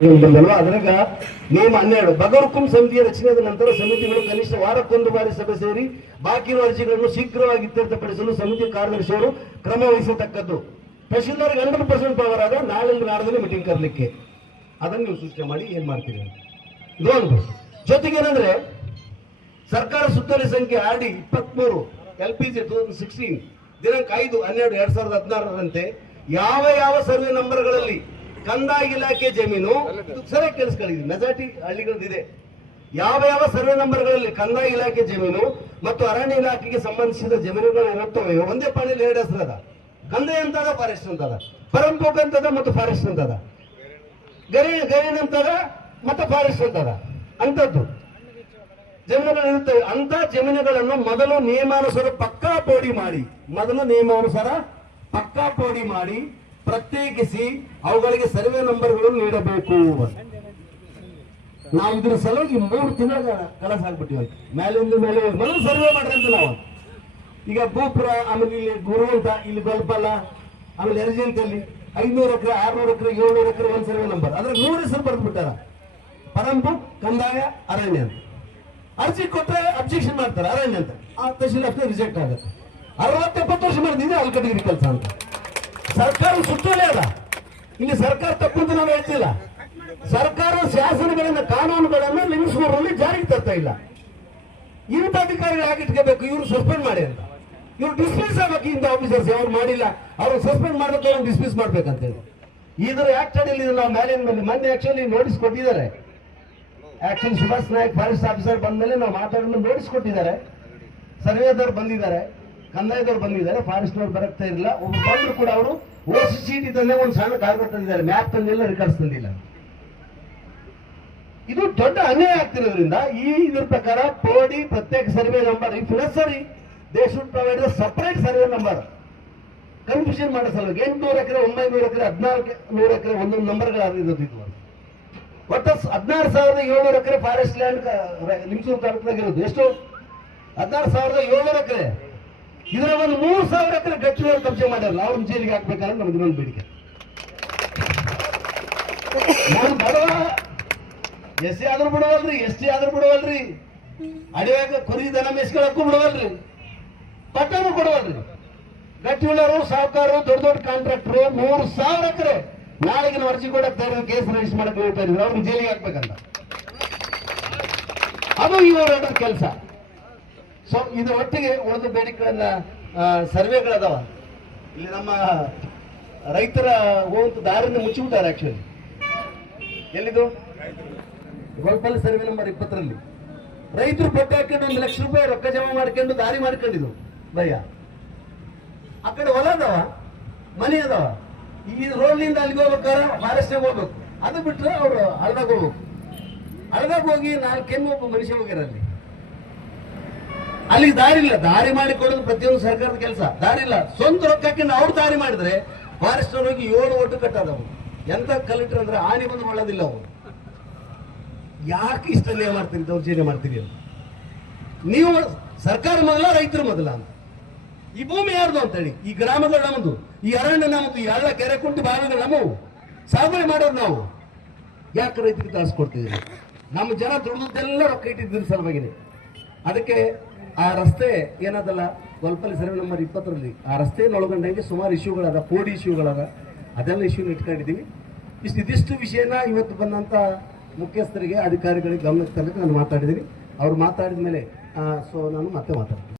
ಅದ್ರಾಗ ನಿಯಮ ಹನ್ನೆರಡು. ಬಗರುಕುಂ ಸಮಿತಿಯ ರಚನೆಯಾದ ನಂತರ ಸಮಿತಿಗಳು ಕನಿಷ್ಠ ವಾರಕ್ಕೊಂದು ಬಾರಿ ಸಭೆ ಸೇರಿ ಬಾಕಿ ಇರುವ ಅರ್ಜಿಗಳನ್ನು ಶೀಘ್ರವಾಗಿ ಇತ್ಯರ್ಥಪಡಿಸಲು ಸಮಿತಿ ಕಾರ್ಯದರ್ಶಿಯವರು ಕ್ರಮ ವಹಿಸತಕ್ಕದ್ದು. ತಹಶೀಲ್ದಾರ್ಗೆ ಹಂಡ್ರೆಡ್ ಪರ್ಸೆಂಟ್ ಪವರ್ ಆದ ನಾಳೆ ನಾಡದಲ್ಲಿ ಮೀಟಿಂಗ್ ಕರಲಿಕ್ಕೆ. ಅದನ್ನು ನೀವು ಸೂಚನೆ ಮಾಡಿ ಏನ್ ಮಾಡ್ತೀರಿ ಇದೊಂದು ಜೊತೆಗೆ ಏನಂದ್ರೆ, ಸರ್ಕಾರ ಸುತ್ತೋಲೆ ಸಂಖ್ಯೆ ಆರ್ ಡಿ ಇಪ್ಪತ್ಮೂರು, L P G two sixteen ದಿನಾಂಕ ಐದು ಹನ್ನೆರಡು, ಎರಡ್ ಸಾವಿರದ ಹದಿನಾರರಂತೆ ಯಾವ ಯಾವ ಸರ್ವೆ ನಂಬರ್ಗಳಲ್ಲಿ ಕಂದಾಯ ಇಲಾಖೆ ಜಮೀನು ಸರಿಯಾಗಿ ಕೇಳಿಸ್ಕೊಳ್ಳಿ ಮೆಜಾರಿಟಿ ಹಳ್ಳಿಗಳದಿದೆ ಯಾವ ಯಾವ ಸರ್ವೆ ನಂಬರ್ಗಳಲ್ಲಿ ಕಂದಾಯ ಇಲಾಖೆ ಜಮೀನು ಮತ್ತು ಅರಣ್ಯ ಇಲಾಖೆಗೆ ಸಂಬಂಧಿಸಿದ ಜಮೀನುಗಳು ಇರುತ್ತವೆ ಒಂದೇ ಪಾಣಿಯಲ್ಲಿ ಎರಡು ಅದ. ಕಂದಾಯ ಅಂತದ ಫಾರೆಸ್ಟ್ ಅಂತದ ಪರಂಪೋಕ್ ಅಂತದ ಮತ್ತು ಫಾರೆಸ್ಟ್ ಅಂತದ ಗರಿ ಗರಿನ್ ಅಂತದ ಮತ್ತು ಫಾರೆಸ್ಟ್ ಅಂತದ ಅಂತದ್ದು ಜಮೀನುಗಳು ಇರುತ್ತವೆ. ಅಂತ ಜಮೀನುಗಳನ್ನು ಮೊದಲು ನಿಯಮಾನುಸಾರ ಪಕ್ಕಾ ಪೋಡಿ ಮಾಡಿ. ಮೊದಲು ನಿಯಮಾನುಸಾರ ಪಕ್ಕಾ ಪೋಡಿ ಮಾಡಿ ಪ್ರತ್ಯೇಕಿಸಿ ಅವುಗಳಿಗೆ ಸರ್ವೆ ನಂಬರ್ಗಳು ನೀಡಬೇಕು. ನಾವು ಇದ್ರ ಸಲುವಾಗಿ ಮೂರು ತಿಂಗಳ ಕೆಲಸ ಆಗ್ಬಿಟ್ಟಿವಿ ಮೇಲಿಂದ ಮೇಲೆ ಮೊದಲು ಸರ್ವೆ ಮಾಡ್ರಿ ಅಂತ ನಾವು. ಈಗ ಭೂಪುರ, ಆಮೇಲೆ ಇಲ್ಲಿ ಗುರು ಅಂತ ಇಲ್ಲಿ ಗೊಲ್ಪಲ್ಲ ಆಮೇಲೆ ಅಲ್ಲಿ ಐನೂರು ಎಕರೆ, ಆರ್ನೂರು ಎಕರೆ, ಏಳ್ನೂರು ಎಕರೆ ಒಂದು ಸರ್ವೆ ನಂಬರ್. ಅದ್ರ ನೂರು ಹೆಸರು ಬರ್ದ್ಬಿಟ್ಟಾರ. ಪರಂಪು, ಕಂದಾಯ, ಅರಣ್ಯ ಅಂತ. ಅರ್ಜಿ ಕೊಟ್ಟರೆ ಅಬ್ಜೆಕ್ಷನ್ ಮಾಡ್ತಾರೆ, ಅರಣ್ಯ ಅಂತ. ಆ ತಹಶೀಲ್ ಅಷ್ಟೇ ರಿಜೆಕ್ಟ್ ಆಗುತ್ತೆ. ಅರವತ್ತೆಪ್ಪತ್ತು ವರ್ಷ ಮಾಡಿದ್ರೆ ಅಲ್ಕಟಗಿರಿ ಕೆಲಸ ಅಂತ. ಸರ್ಕಾರ ಸುತ್ತಲೇ ಅದ ಇಲ್ಲಿ ಸರ್ಕಾರ ಅಂತ ನಾವು ಹೇಳ್ತಿಲ್ಲ. ಸರ್ಕಾರ ಶಾಸನಗಳನ್ನ ಕಾನೂನುಗಳನ್ನು ನಿಲ್ಲಿಸುವವರಲ್ಲಿ ಜಾರಿಗೆ ತರ್ತಾ ಇಲ್ಲ. ಇಂಥ ಅಧಿಕಾರಿಗಳು ಆಗಿಟ್ಕೋಬೇಕು ಇವರು ಸಸ್ಪೆಂಡ್ ಮಾಡಿ ಅಂತ. ಇವ್ರು ಡಿಸ್ಮಿಸ್ ಆಗ್ಬೇಕು. ಇಂಥ ಆಫೀಸರ್ಸ್ ಅವ್ರು ಮಾಡಿಲ್ಲ. ಅವ್ರು ಸಸ್ಪೆಂಡ್ ಮಾಡಬೇಕು ಡಿಸ್ಮಿಸ್ ಮಾಡ್ಬೇಕಂತೇಳಿ ಇದ್ರ ಆಕ್ಚುಲಿ ಇಲ್ಲಿ ನಾವು ಮ್ಯಾಲಿನ ಮೇಲೆ ಮೊನ್ನೆ ಆಕ್ಚುಲಿ ನೋಟಿಸ್ ಕೊಟ್ಟಿದ್ದಾರೆ. Actually Subhash Nayak forest officer ಬಂದ್ಮೇಲೆ ನಾವು ಮಾತಾಡೋದು ನೋಟಿಸ್ ಕೊಟ್ಟಿದ್ದಾರೆ. ಸರ್ವೇದವ್ರು ಬಂದಿದ್ದಾರೆ. ಕಂದಾಯದವ್ರು ಬಂದಿದ್ದಾರೆ ಫಾರೆಸ್ಟ್ ಅವ್ರು ಬರಕ್ತಾ ಇರಲಿಲ್ಲ. ಒಬ್ಬ ಬಂದ್ರು ಕೂಡ ಅವರು ಓಸಿ ಸೀಟ್ ತಂದೆ ಒಂದು ಸಣ್ಣ ಕಾಗದ ತಂದಿದ್ದಾರೆ ಮ್ಯಾಪ್ ತಂದಿಲ್ಲ ರಿಕಾರ್ಡ್ಸ್ ತಂದಿಲ್ಲ. ಇದು ದೊಡ್ಡ ಅನ್ಯಾಯ ಆಗ್ತಿರೋದ್ರಿಂದ ಈ ಇದ್ರ ಪ್ರಕಾರ ಪೋಡಿ ಪ್ರತ್ಯೇಕ ಸರ್ವೆ ನಂಬರ್ ಇಫ್ ನೆಸರಿ ದೇಶ provide separate survey number confusion ಮಾಡೋ ಸಲುವಾಗಿ ಎಂಟುನೂರು ಎಕರೆ, ಒಂಬೈನೂರು ಎಕರೆ, ಹದಿನಾಲ್ಕು ನೂರು ಎಕರೆ ಒಂದೊಂದು ನಂಬರ್ಗಳು ಒಟ್ಟು ಹದಿನಾರು ಸಾವಿರದ ಏಳ್ನೂರು ಎಕರೆ ಫಾರೆಸ್ಟ್ ಲ್ಯಾಂಡ್ ನಿಮ್ಸೂರು ತಾಲೂಕಿನಾಗಿರೋದು ಎಷ್ಟು? ಹದಿನಾರು ಸಾವಿರದ ಏಳ್ನೂರು ಎಕರೆ. ಇದರ ಒಂದು ಮೂರು ಸಾವಿರ ಎಕರೆ ಗಚ್ಚುವರು ಕಬ್ಜೆ ಮಾಡ್ಯಾರಲ್ಲ, ಅವ್ರನ್ನ ಜೈಲಿಗೆ ಹಾಕ್ಬೇಕಾದ್ರೆ ನಮ್ಮ ಇನ್ನೊಂದು ಬೇಡಿಕೆ. ನಾವು ಬಡವ. ಎಸ್ ಸಿ ಆದ್ರೂ ಬಿಡವಲ್ರಿ, ಎಸ್ ಟಿ ಆದ್ರೂ ಬಿಡವಲ್ರಿ. ಅಡಿಯಾಗ ಕುರಿ ದನ ಮೇಸ್ಕೊಳಕ್ಕೂ ಬಿಡವಲ್ರಿ. ಪಟ್ಟನು ಕೊಡವಲ್ರಿ. ಗಟ್ಟಿ ಉಳ್ಳವರು ಸಾಹುಕಾರರು, ದೊಡ್ಡ ದೊಡ್ಡ ಕಾಂಟ್ರಾಕ್ಟರ್ ಮೂರು ಸಾವಿರ ಎಕರೆ ನಾಳೆಗಿನ ಅರ್ಜಿ ಕೂಡ ತೆರೆದು ಕೇಸ್ ರಿಜಿಸ್ಟರ್ ಮಾಡಕ್ಕೆ ಹೇಳ್ತಾ ಇದ್ರು ಅವ್ರಿಗೆ ಜೈಲಿಗೆ ಹಾಕ್ಬೇಕಂತ. ಅದು ಇವರ ಕೆಲಸ. ಸೊ ಇದ್ರ ಒಟ್ಟಿಗೆ ಉಳಿದ ಬೇಡಿಕೆಗಳನ್ನ ಸರ್ವೆಗಳದಾವ ಇಲ್ಲಿ ನಮ್ಮ ರೈತರ ಹೋಗುವಂತ ದಾರಿಯನ್ನು ಮುಚ್ಚಿಬಿಟ್ಟಾರೆ ಆಕ್ಚುಲಿ ಎಲ್ಲಿದು? ಗೋಲ್ಪಲ್ಲಿ ಸರ್ವೆ ನಂಬರ್ ಇಪ್ಪತ್ತರಲ್ಲಿ. ರೈತರು ಪಟ್ಟೆ ಹಾಕೊಂಡು ಒಂದು ಲಕ್ಷ ರೂಪಾಯಿ ರೊಕ್ಕ ಜಮಾ ಮಾಡ್ಕೊಂಡು ದಾರಿ ಮಾಡ್ಕೊಂಡಿದ್ರು. ಭಯ. ಆ ಕಡೆ ಹೊಲ ಅದಾವ, ಮನೆ ಅದಾವ. ಈ ರೋಡ್ನಿಂದ ಅಲ್ಲಿಗೆ ಹೋಗ್ಬೇಕಾರ ಫಾರೆಸ್ಟ್ನಾಗ ಹೋಗ್ಬೇಕು. ಅದು ಬಿಟ್ರೆ ಅವರು ಹಳದಾಗ ಹೋಗ್ಬೇಕು. ಹಳದಾಗ ಹೋಗಿ ನಾಲ್ಕು ಕೆಮ್ಮು ಒಬ್ಬ ಮನುಷ್ಯ ಹೋಗ್ಯಾರ ಅಲ್ಲಿ ದಾರಿ ಇಲ್ಲ. ದಾರಿ ಮಾಡಿ ಕೊಡೋದು ಪ್ರತಿಯೊಂದು ಸರ್ಕಾರದ ಕೆಲಸ. ದಾರಿ ಇಲ್ಲ. ಸ್ವಂತ ರೊಕ್ಕ ಹಾಕೊಂಡು ಅವ್ರು ದಾರಿ ಮಾಡಿದ್ರೆ ಫಾರೆಸ್ಟ್ ಹೋಗಿ ಏಳು ಒಟ್ಟು ಕಟ್ಟದವು ಎಂತ ಕಲೆಕ್ಟರ್ ಅಂದ್ರೆ ಆನೆ ಬಂದು ಮಾಡೋದಿಲ್ಲ ಅವರು. ಯಾಕೆ ಇಷ್ಟ ಅನ್ಯಾಯ ಮಾಡ್ತೀರಿ, ದೌರ್ಜನ್ಯ ಮಾಡ್ತೀರಿ ಅಂತ. ನೀವು ಸರ್ಕಾರ ಮೊದಲ, ರೈತರು ಮೊದಲ ಅಂತ. ಈ ಭೂಮಿ ಯಾರ್ದು ಅಂತೇಳಿ? ಈ ಗ್ರಾಮಗಳು ನಮ್ಮದು ಈ ಅರಣ್ಯ ನಮ್ಮದು ಹಳ್ಳ, ಕೆರೆ ಕುಂಟು ಬಾವಿಗಳು ನಮ್ಮವು. ಸಾಗುವಳಿ ಮಾಡೋದು ನಾವು. ಯಾಕೆ ರೈತರಿಗೆ ತಾಸು ಕೊಡ್ತಿದ್ದೀವಿ ನಮ್ಮ ಜನ ದುಡಿದೆಲ್ಲ ರೊಕ್ಕ ಇಟ್ಟಿದ್ದೀರಿ ಸಲುವಾಗಿನೇ. ಅದಕ್ಕೆ ಆ ರಸ್ತೆ ಏನದಲ್ಲ ಗೊಲ್ಪಲ್ಲಿ ಸರ್ವೆ ನಂಬರ್ ಇಪ್ಪತ್ತರಲ್ಲಿ, ಆ ರಸ್ತೆಯನ್ನು ಒಳಗೊಂಡಂಗೆ ಸುಮಾರು ಇಶ್ಯೂಗಳಾದ ಕೋಡಿ ಇಶ್ಯೂಗಳಾದ ಅದೆಲ್ಲ ಇಶ್ಯೂನ ಇಟ್ಕೊಂಡಿದ್ದೀವಿ ಇಷ್ಟು ಇದಿಷ್ಟು ವಿಷಯನ ಇವತ್ತು ಬಂದಂಥ ಮುಖ್ಯಸ್ಥರಿಗೆ, ಅಧಿಕಾರಿಗಳಿಗೆ ಗಮನಕ್ಕೆ ತರಲಿಕ್ಕೆ ನಾನು ಮಾತಾಡಿದ್ದೀನಿ. ಅವ್ರು ಮಾತಾಡಿದ ಮೇಲೆ ಸೊ ನಾನು ಮತ್ತೆ ಮಾತಾಡ್ತೀನಿ.